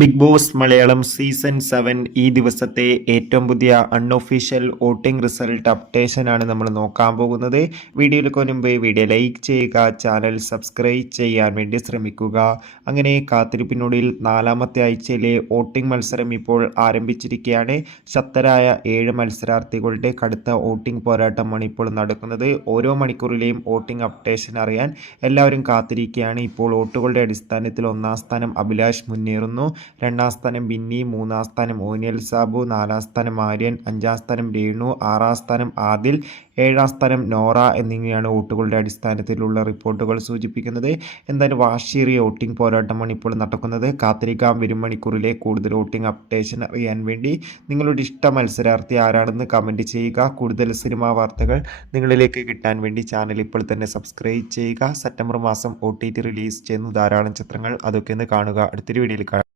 Bigg Boss Malayalam season seven ഈ ദിവസത്തെ ഏറ്റവും പുതിയ അൺഒഫീഷ്യൽ വോട്ടിംഗ് റിസൾട്ട് അപ്ഡേഷൻ ആണ് നമ്മൾ നോക്കാൻ പോകുന്നത്. വീഡിയോയിലേക്ക് മുൻപ് വീഡിയോ ലൈക്ക് ചെയ്യുക ചാനൽ സബ്സ്ക്രൈബ് ചെയ്യാൻ വേണ്ടി ശ്രമിക്കുക. അങ്ങനെ കാത്തിരിപ്പിനുള്ളിൽ നാലാമത്തെ ആഴ്ചയിലെ വോട്ടിംഗ് മത്സരം ഇപ്പോൾ ആരംഭിച്ചിരിക്കുകയാണ്. ശക്തരായ ഏഴ് മത്സരാർത്ഥികളുടെ കടുത്ത വോട്ടിംഗ് പോരാട്ടമാണ് ഇപ്പോൾ നടക്കുന്നത്. ഓരോ മണിക്കൂറിലെയും വോട്ടിംഗ് അപ്ഡേഷൻ അറിയാൻ എല്ലാവരും കാത്തിരിക്കുകയാണ്. ഇപ്പോൾ വോട്ടുകളുടെ അടിസ്ഥാനത്തിൽ ഒന്നാം സ്ഥാനം അഭിലാഷ് മുന്നേറുന്നു. രണ്ടാം സ്ഥാനം ബിന്നി മൂന്നാം സ്ഥാനം ഓനിയൽ സാബു നാലാം സ്ഥാനം ആര്യൻ അഞ്ചാം സ്ഥാനം രേണു ആറാം സ്ഥാനം ആദിൽ ഏഴാം സ്ഥാനം നോറ എന്നിങ്ങനെയാണ് വോട്ടുകളുടെ അടിസ്ഥാനത്തിലുള്ള റിപ്പോർട്ടുകൾ സൂചിപ്പിക്കുന്നത്. എന്തായാലും വാശിയേറിയ വോട്ടിംഗ് പോരാട്ടമാണ് ഇപ്പോൾ നടക്കുന്നത്. കാത്തിരിക്കാം. വരും മണിക്കൂറിലെ കൂടുതൽ വോട്ടിംഗ് അപ്ഡേഷൻ അറിയാൻ വേണ്ടി. നിങ്ങളുടെ ഇഷ്ട മത്സരാർത്ഥി ആരാണെന്ന് കമന്റ് ചെയ്യുക. കൂടുതൽ സിനിമാ വാർത്തകൾ നിങ്ങളിലേക്ക് കിട്ടാൻ വേണ്ടി ചാനൽ ഇപ്പോൾ തന്നെ സബ്സ്ക്രൈബ് ചെയ്യുക. സെപ്റ്റംബർ മാസം ഒ റിലീസ് ചെയ്യുന്ന ധാരാളം ചിത്രങ്ങൾ അതൊക്കെ ഒന്ന് കാണുക. അടുത്തൊരു വീഡിയോയിൽ കാണാം.